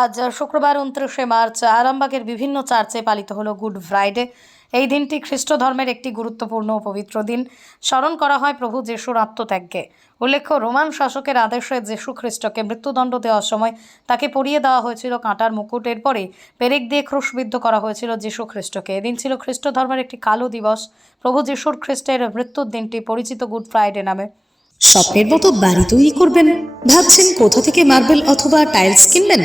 আজ শুক্রবার উনত্রিশে মার্চ আরামবাগের বিভিন্ন চার্চে পালিত হলো গুড ফ্রাইডে। এই দিনটি খ্রিস্ট ধর্মের একটি গুরুত্বপূর্ণ পবিত্র দিন। স্মরণ করা হয় প্রভু যিশুর আত্মত্যাগকে। উল্লেখ্য, রোমান শাসকের আদেশে যিশু খ্রিস্টকে মৃত্যুদণ্ড দেওয়ার সময় তাকে পরিয়ে দেওয়া হয়েছিল কাঁটার মুকুট। এরপরে পেরেক দিয়ে ক্রুশবিদ্ধ করা হয়েছিল যিশু খ্রিস্টকে। এদিন ছিল খ্রিস্ট ধর্মের একটি কালো দিবস। প্রভু যিশুর খ্রিস্টের মৃত্যুর দিনটি পরিচিত গুড ফ্রাইডে নামে। স্বপ্নের মতো বাড়ি তৈরি করবেন? ভাবছেন কোথা থেকে মার্বেল অথবা টাইলস কিনবেন?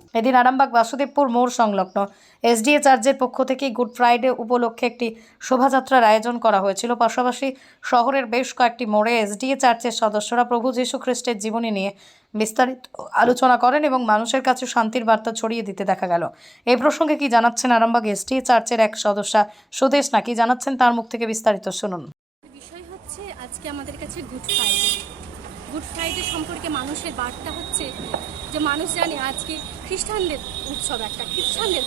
এদিন আরামবাগ বাসুদেবপুর মোড় সংলগ্ন এসডিএ চার্চের পক্ষ থেকে গুড ফ্রাইডে উপলক্ষে একটি শোভাযাত্রার আয়োজন করা হয়েছিল। পাশাপাশি শহরের বেশ কয়েকটি মোড়ে এসডিএ চার্চের সদস্যরা প্রভু যীশু খ্রিস্টের জীবনী নিয়ে বিস্তারিত আলোচনা করেন এবং মানুষের কাছে শান্তির বার্তা ছড়িয়ে দিতে দেখা গেল। এই প্রসঙ্গে কি জানাচ্ছেন আরামবাগ এসডিএ চার্চের এক সদস্যা? সুদেশ নাকি জানাচ্ছেন তার মুখ থেকে বিস্তারিত শুনুন। বিষয় হচ্ছে, আজকে আমাদের কাছে গুড ফ্রাইডে। গুড ফ্রাইডে সম্পর্কে মানুষের বার্তা হচ্ছে যে মানুষ জানে আজকে খ্রিস্টানদের উৎসব একটা, খ্রিস্টানদের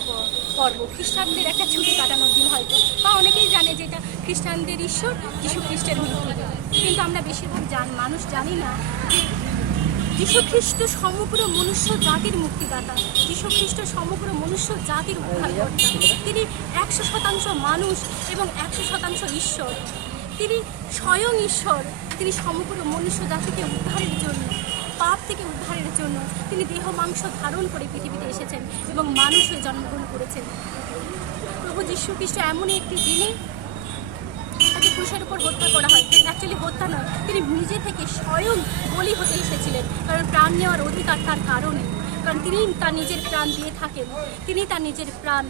পর্ব, খ্রিস্টানদের একটা ছুটি কাটানোর দিন হয়তো। বা অনেকেই জানে যে এটা খ্রিস্টানদের ঈশ্বর যিশু খ্রিস্টের মৃত্যু কিন্তু আমরা বেশিরভাগ জান, মানুষ জানি না যে যীশু খ্রিস্ট সমগ্র মনুষ্য জাতির মুক্তিদাতা। যীশু খ্রিস্ট সমগ্র মনুষ্য জাতির উদ্ধারকর্তা তিনি একশো শতাংশ মানুষ এবং একশো শতাংশ ঈশ্বর। তিনি স্বয়ং ঈশ্বর। তিনি সমগ্র মনুষ্য জাতিকে উদ্ধারের জন্য, পাপ থেকে উদ্ধারের জন্য তিনি দেহ, মাংস ধারণ করে পৃথিবীতে এসেছেন এবং মানুষ হয়ে জন্মগ্রহণ করেছেন। প্রভু যীশু খ্রিস্ট এমনই একটি দিনে তাকে ক্রুশের উপর হত্যা করা হয়। তিনি অ্যাকচুয়ালি হত্যা নয়, তিনি নিজে থেকে স্বয়ং বলি হতে এসেছিলেন, কারণ প্রাণ নেওয়ার অধিকার তার কারণে। কারণ তিনি তার নিজের প্রাণ দিয়ে থাকেন, তিনি তার নিজের প্রাণ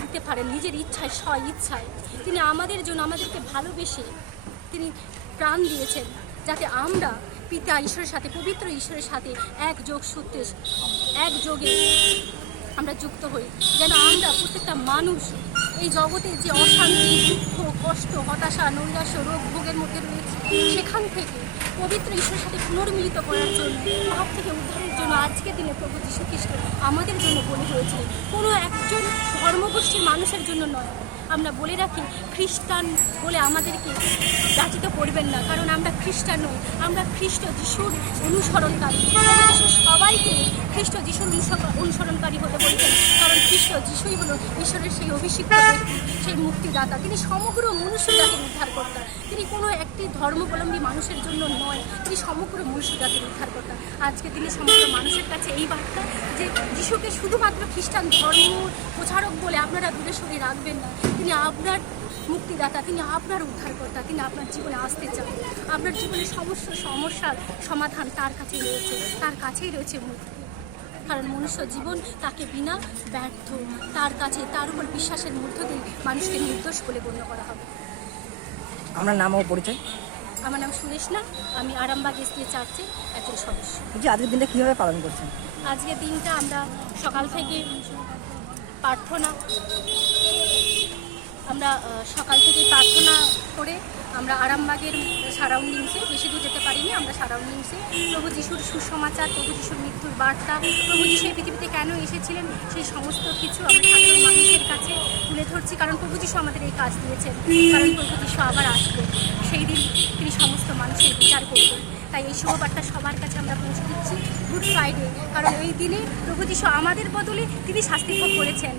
দিতে পারেন, নিজের ইচ্ছায় স্ব ইচ্ছায় তিনি আমাদের জন্য আমাদেরকে ভালোবেসে তিনি প্রাণ দিয়েছেন যাতে আমরা পিতা ঈশ্বরের সাথে, পবিত্র ঈশ্বরের সাথে এক যোগ সূত্রে এক যোগে আমরা যুক্ত হই। যেন আমরা প্রত্যেকটা মানুষ এই জগতে যে অশান্তি, দুঃখ, কষ্ট, হতাশা, নৈরাশ্য, রোগ, ভোগের মধ্যে রয়েছে সেখান থেকে পবিত্র ঈশ্বরের সাথে পুনর্মিলিত করার জন্য, পাপ থেকে উদ্ধারের জন্য আজকের দিনে প্রভু যীশু খ্রিস্ট আমাদের জন্য বলি হয়েছে কোনো একজন ধর্মগোষ্ঠীর মানুষের জন্য নয়। আমরা বলে রাখি, খ্রিস্টান বলে আমাদেরকে যাচিত করবেন না, কারণ আমরা খ্রিস্টান নই, আমরা খ্রিস্ট যিশুর অনুসরণকারী। সবাইকে খ্রিস্ট যিশুর অনুসর- অনুসরণকারী হতে বলছেন। কারণ খ্রিস্ট যিশুই হলো ঈশ্বরের সেই অভিষিক্ত সেই মুক্তিদাতা। তিনি সমগ্র মনুষ্য জাতির উদ্ধারকর্তা তিনি কোনো একটি ধর্মাবলম্বী মানুষের জন্য নয়, তিনি সমগ্র মনুষ্য জাতির উদ্ধারকর্তা আজকে তিনি সমগ্র মানুষের কাছে এই বার্তা যে যিশুকে শুধুমাত্র খ্রিস্টান ধর্ম প্রচারক বলে আপনারা দূরে সরে রাখবেন না। তিনি আপনার মুক্তিদাতা, তিনি আপনার উদ্ধারকর্তা তিনি আপনার জীবনে আসতে চান। আপনার জীবনের সমস্ত সমস্যার সমাধান তার কাছেই রয়েছে, তার কাছেই রয়েছে মুক্তি। কারণ মনুষ্য জীবন তাকে বিনা ব্যর্থ তার কাছে তার উপর বিশ্বাসের মধ্য দিয়ে মানুষকে নির্দোষ বলে গণ্য করা হবে। আপনার নাম ও পরিচয়? আমার নাম সুরেশনা আমি আরামবাগ এসপি চার্চে একজন সদস্য। বলছি আজকের দিনটা কীভাবে পালন করছেন? আজকের দিনটা আমরা সকাল থেকে প্রার্থনা আমরা সকাল থেকে প্রার্থনা আমরা আরামবাগের সারাউন্ডিংসে, বেশি দূর যেতে পারিনি, আমরা সারাউন্ডিংসে। প্রভু যিশুর সুসমাচার, প্রভু যিশুর মৃত্যুর বার্তা, প্রভু যিশু এই পৃথিবীতে কেন এসেছিলেন, সেই সমস্ত কিছু আমরা সাধারণ মানুষের কাছে তুলে ধরছি, কারণ প্রভু যিশু আমাদের এই কাজ দিয়েছেন, কারণ প্রভু যিশু আবার আসবে সেই দিন তিনি সমস্ত মানুষের বিচার করবেন। তাই এই শুভবার্তা সবার কাছে আমরা পৌঁছে দিচ্ছি, গুড ফ্রাইডে। কারণ এই দিনে প্রভু যিশু আমাদের বদলে তিনি শাস্তি ভোগ করেছেন।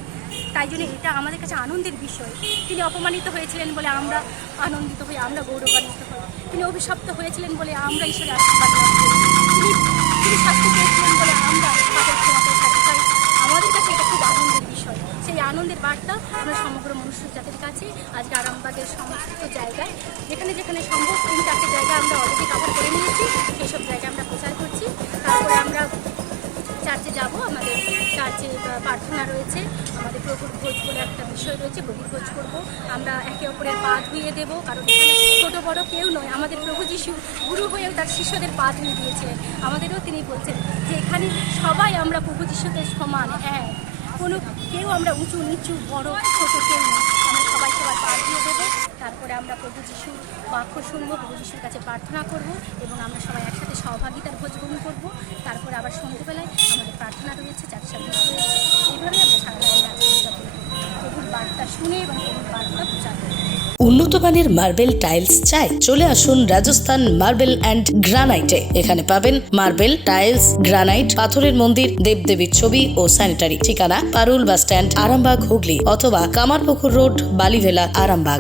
তাই জন্য এটা আমাদের কাছে আনন্দের বিষয়। তিনি অপমানিত হয়েছিলেন বলে আমরা আনন্দিত হই, আমরা গৌরবান্বিত হই। তিনি অভিশপ্ত হয়েছিলেন বলে আমরা ঈশ্বরের আশীর্বাদ তিনি শাস্তি পেয়েছিলেন বলে আমরা আমাদের কাছে এটা খুব আনন্দের বিষয়। সেই আনন্দের বার্তা আমরা সমগ্র মনুষ্য জাতির কাছে আজকে আরামবাগের সমস্ত জায়গায়, যেখানে যেখানে সম্ভব তিন চারটে জায়গায় আমরা অলরেডি কভার করে নিয়েছি সেই সব জায়গায় আমরা প্রচার করছি। তারপরে আমরা চার্চে যাব, আমাদের আহ, প্রার্থনা রয়েছে। আমাদের প্রভুর ভোজ বলে একটা বিষয় রয়েছে বহির্ভোজ ভোজ করব। আমরা একে অপরের পা ধুয়ে দেবো কারণ ছোট বড় কেউ নয় আমাদের প্রভু যিশু গুরু হয়েও তার শিষ্যদের পা ধুয়ে দিয়েছিলেন আমাদেরও তিনি বলছেন যে এখানে সবাই আমরা প্রভু যিশুদের সমান এক। কোনো কেউ আমরা উঁচু নিচু বড় ছোট কেউ নেই আমরা সবাই সবার পার দিয়ে দেবো তারপরে আমরা প্রভু যিশুর বাক্য শুনব, প্রভু যিশুর কাছে প্রার্থনা করব এবং আমরা সবাই একসাথে সহভাগিতার ভোজ গ্রহণ করব। তারপরে আবার সন্ধ্যেবেলায় আমাদের প্রার্থনা রয়েছে চার সার্ভিস রয়েছে। এইভাবেই আমরা সারা প্রভুর বার্তা শুনে এবং প্রভুর বার্তা প্রচার করি উন্নত মানের মার্বেল টাইলস চাই? চলে আসুন রাজস্থান মার্বেল অ্যান্ড গ্রানাইটে। এখানে পাবেন মার্বেল, টাইলস, গ্রানাইট, পাথরের মন্দির, দেবদেবীর ছবি ও স্যানিটারি। ঠিকানা পারুল বাস স্ট্যান্ড, আরামবাগ, হুগলি অথবা কামারপুকুর রোড, বালিভেলা, আরামবাগ।